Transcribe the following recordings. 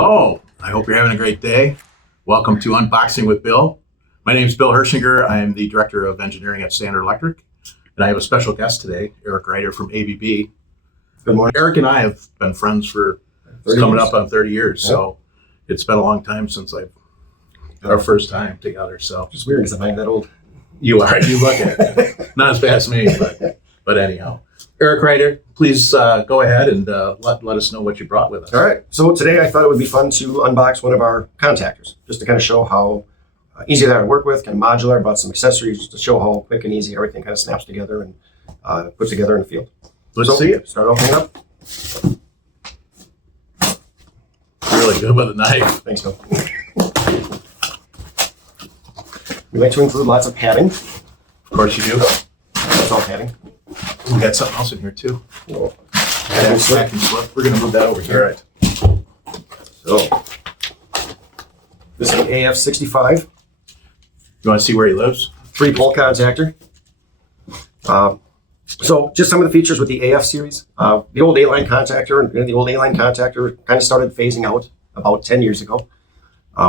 Hello, I hope you're having a great day. Welcome to Unboxing with Bill. My name is Bill Hirschinger. I am the Director of Engineering at Standard Electric, and I have a special guest today, Eric Reiter from ABB. Good morning. Eric and I have been friends for coming up on 30 years, so it's been a long time since our first time together. So Just weird because I'm not that old. you are, you look it. Not as bad as me, but anyhow. Eric Reiter, please go ahead and let us know what you brought with us. All right. So today I thought it would be fun to unbox one of our contactors, just to kind of show how easy they are to work with, kind of modular. I brought some accessories just to show how quick and easy everything kind of snaps together and puts together in the field. Let's see it. Start opening up. Really good with a knife. Thanks, Bill. We like to include lots of padding. Of course you do. That's all padding. We got something else in here too. Packing slip. Packing slip. We're going to move that over here. All right. So this is an AF65 You want to see where he lives? 3-pole contactor. So just some of the features with the AF series. The old A-line contactor kind of started phasing out about 10 years ago.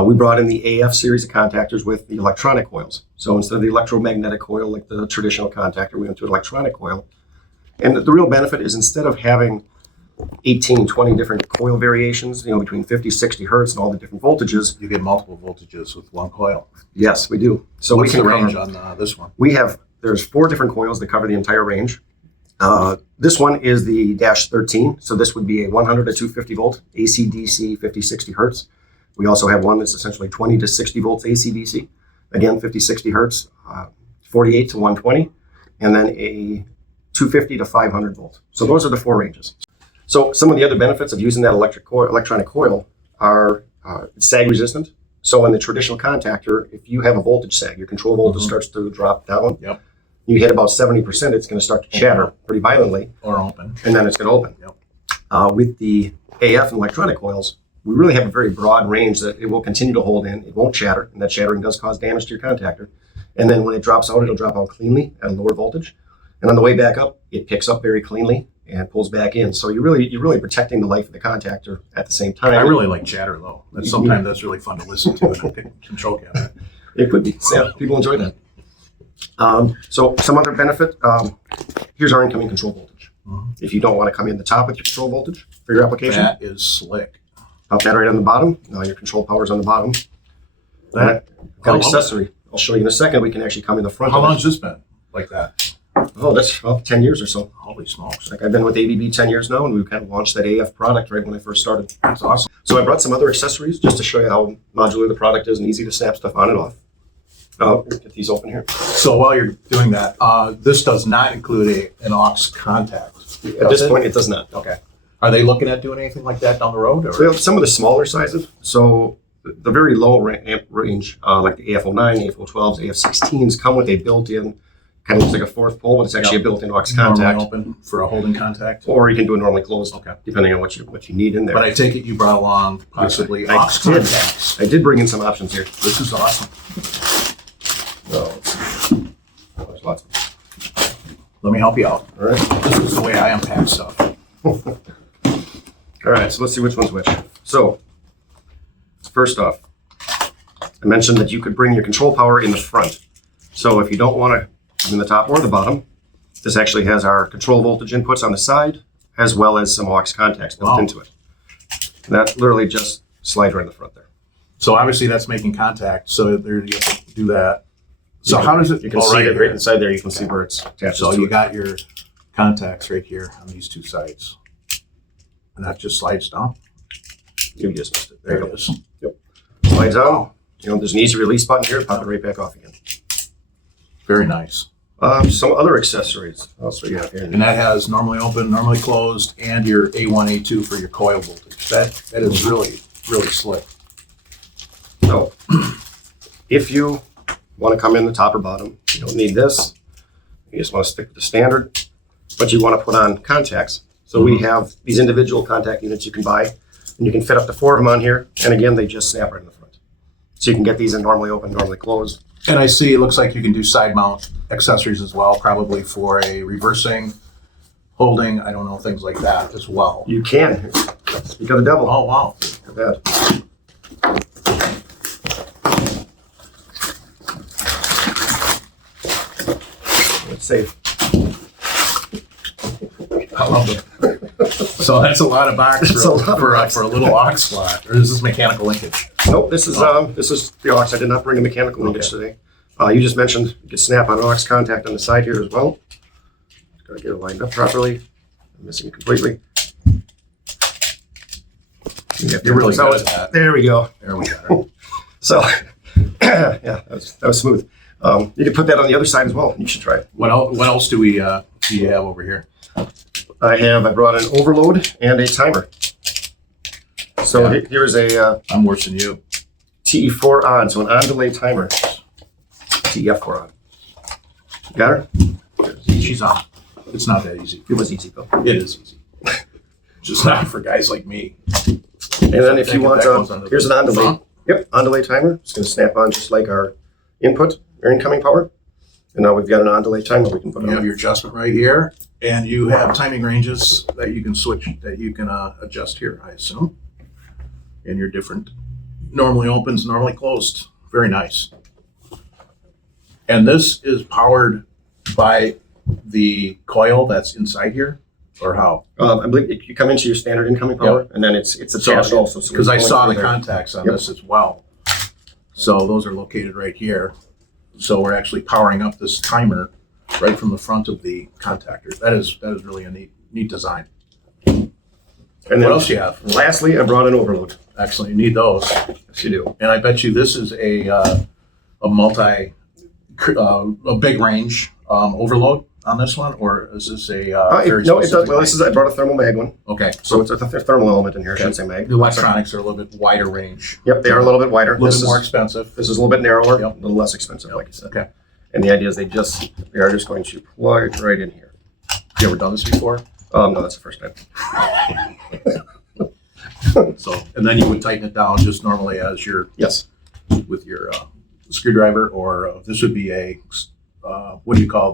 We brought in the AF series of contactors with the electronic coils. So instead of the electromagnetic coil like the traditional contactor, we went to an electronic coil. And the real benefit is instead of having 18, 20 different coil variations, between 50, 60 hertz and all the different voltages. You get multiple voltages with one coil. Yes, we do. So What's we can the range cover, on this one? there's 4 different coils that cover the entire range. This one is the -13. So this would be a 100 to 250 volt AC/DC, 50, 60 hertz. We also have one that's essentially 20 to 60 volts AC/DC. Again, 50, 60 hertz, 48 to 120, and then a 250 to 500 volt. So those are the 4 ranges. So some of the other benefits of using that electronic coil are sag resistant. So in the traditional contactor, if you have a voltage sag, your control voltage starts to drop down. Yep. You hit about 70%, it's going to start to chatter pretty violently. Or open. And then it's going to open. Yep. With the AF and electronic coils, we really have a very broad range that it will continue to hold in. It won't chatter, and that chattering does cause damage to your contactor. And then when it drops out, it'll drop out cleanly at a lower voltage. And on the way back up, it picks up very cleanly and pulls back in. So you're really protecting the life of the contactor at the same time. I really like chatter though. Sometimes that's really fun to listen to in a control cabinet. It could be. Yeah, people enjoy that. So some other benefit, here's our incoming control voltage. If you don't want to come in the top with your control voltage for your application. That is slick. Pop that right on the bottom. Now your control power is on the bottom. That got an accessory. I'll show you in a second. We can actually come in the front. How long has this been like that? Oh, that's 10 years or so. Holy smokes. Like I've been with ABB 10 years now, and we kind of launched that AF product right when I first started. That's awesome. So I brought some other accessories just to show you how modular the product is and easy to snap stuff on and off. Get these open here. So while you're doing that, this does not include an aux contact. At this point, it does not. Okay. Are they looking at doing anything like that down the road? Or? So we have some of the smaller sizes. So the very low amp range, like the AF09, AF012s, AF16s, come with a built-in, kind of looks like a 4th pole, but it's actually a built-in aux contact. Normally open for a holding contact? Or you can do it normally closed, depending on what you need in there. But I take it you brought along possibly aux contacts. I did bring in some options here. This is awesome. So, there's lots of them. Let me help you out. All right. This is the way I unpack stuff. All right, so let's see which one's which. So, first off, I mentioned that you could bring your control power in the front. So if you don't want to in the top or the bottom, this actually has our control voltage inputs on the side, as well as some aux contacts built into it. And that literally just slides right in the front there. So obviously that's making contact, so there you have to do that. So how does it? You can see it right inside there. You can see where it's attached. So you got your contacts right here on these 2 sides. And that just slides down? You just missed it. There it is. Yep. Slides out. There's an easy release button here. Pop it right back off again. Very nice. Some other accessories. I'll show you out here. And that has normally open, normally closed, and your A1, A2 for your coil voltage. That is really, really slick. So if you want to come in the top or bottom, you don't need this. You just want to stick with the standard, but you want to put on contacts. So we have these individual contact units you can buy, and you can fit up to 4 of them on here. And again, they just snap right in the front. So you can get these in normally open, normally closed. And I see it looks like you can do side mount accessories as well, probably for a reversing holding, I don't know, things like that as well. You can. Speak of the devil. Oh, wow. Look at that. Let's see. I love it. So that's a lot of box That's a lot of box. for a little aux slot. Or is this mechanical linkage? Nope, this is the aux. I did not bring a mechanical linkage today. You just mentioned you can snap on an aux contact on the side here as well. Got to get it lined up properly. I'm missing it completely. You're really good at that. There we go. There we go. So, yeah, that was smooth. You can put that on the other side as well. You should try it. What else do you have over here? I brought an overload and a timer. So Yeah. here's a I'm worse than you. TE4 on, so an on delay timer. TF4 on. You got her? She's on. It's not that easy. It was easy though. It is easy. Just not for guys like me. And then if you want, That goes on the here's an on delay. front. Yep, on delay timer. It's going to snap on just like our input or incoming power. And now we've got an on delay timer we can put You have on. your adjustment right here, and you have timing ranges that you can switch, that you can adjust here, I assume. And your different, normally opens, normally closed. Very nice. And this is powered by the coil that's inside here, or how? I believe you come into your standard incoming power, and then it's attached also. So Because I it's saw going the through there. contacts on Yep. this as well. So those are located right here. So we're actually powering up this timer right from the front of the contactor. That is really a neat design. And What then else do you have? lastly, I brought an overload. Excellent, you need those. Yes, you do. And I bet you this is a big range overload on this one, or is this a very No, it does. specific Well, this is I brought a thermal mag one, Okay, so it's a thermal element in here. I shouldn't say mag. the electronics are a little bit wider range. Yep, they are a little bit wider. A little This bit is more expensive. this is a little bit narrower, Yep. a little less expensive, like you said. Okay. And the idea is they are just going to plug right in here. You ever done this before? No, that's the first time. So, and then you would tighten it down just normally as Yes. with your screwdriver, or this would be a, what do you call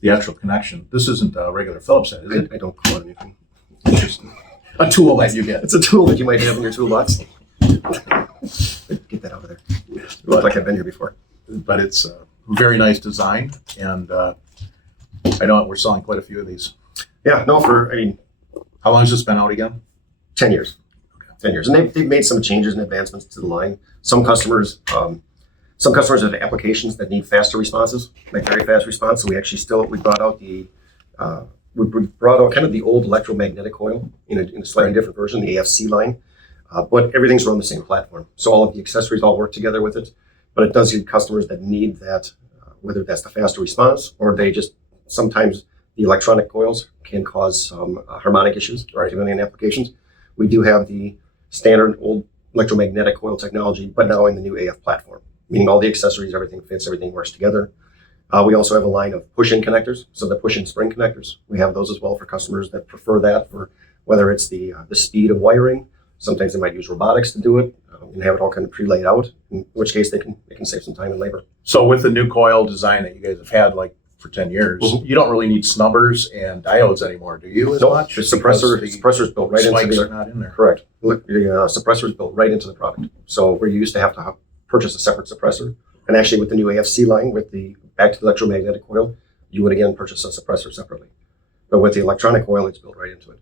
the actual connection? This isn't a regular Phillips head, is it? I don't call it anything. It's just a tool that you get. It's a tool that you might have in your toolbox. Get that out of there. You look like I've been here before. But it's a very nice design, and I know we're selling quite a few of these. Yeah, no, How long has this been out again? 10 years. 10 years. And they've made some changes and advancements to the line. Some customers have applications that need faster responses, like very fast response. So we brought out kind of the old electromagnetic coil in a slightly different version, the AFC line. But everything's run the same platform. So all of the accessories all work together with it. But it does give customers that need that, whether that's the faster response or sometimes the electronic coils can cause some harmonic issues, depending on applications. We do have the standard old electromagnetic coil technology, but now in the new AF platform, meaning all the accessories, everything fits, everything works together. We also have a line of push-in connectors, so the push-in spring connectors. We have those as well for customers that prefer that, for whether it's the speed of wiring. Sometimes they might use robotics to do it and have it all kind of pre-laid out, in which case they can save some time and labor. So with the new coil design that you guys have had for 10 years, you don't really need snubbers and diodes anymore, do you? No, Much? the suppressor's built right into Spikes the are not in there. correct. Look, the suppressor's built right into the product. So where you used to have to purchase a separate suppressor, and actually with the new AFC line, with the back to the electromagnetic coil, you would again purchase a suppressor separately. But with the electronic coil, it's built right into it.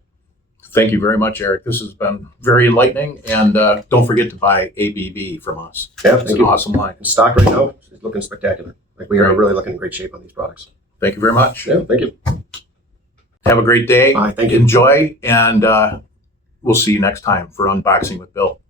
Thank you very much, Eric. This has been very enlightening, and don't forget to buy ABB from us. Yeah, It's thank an you. awesome line. In stock right now, it's looking spectacular. Like we are Great. really looking in great shape on these products. Thank you very much. Yeah, thank you. Have a great day. Bye, thank you. Enjoy, and we'll see you next time for Unboxing with Bill.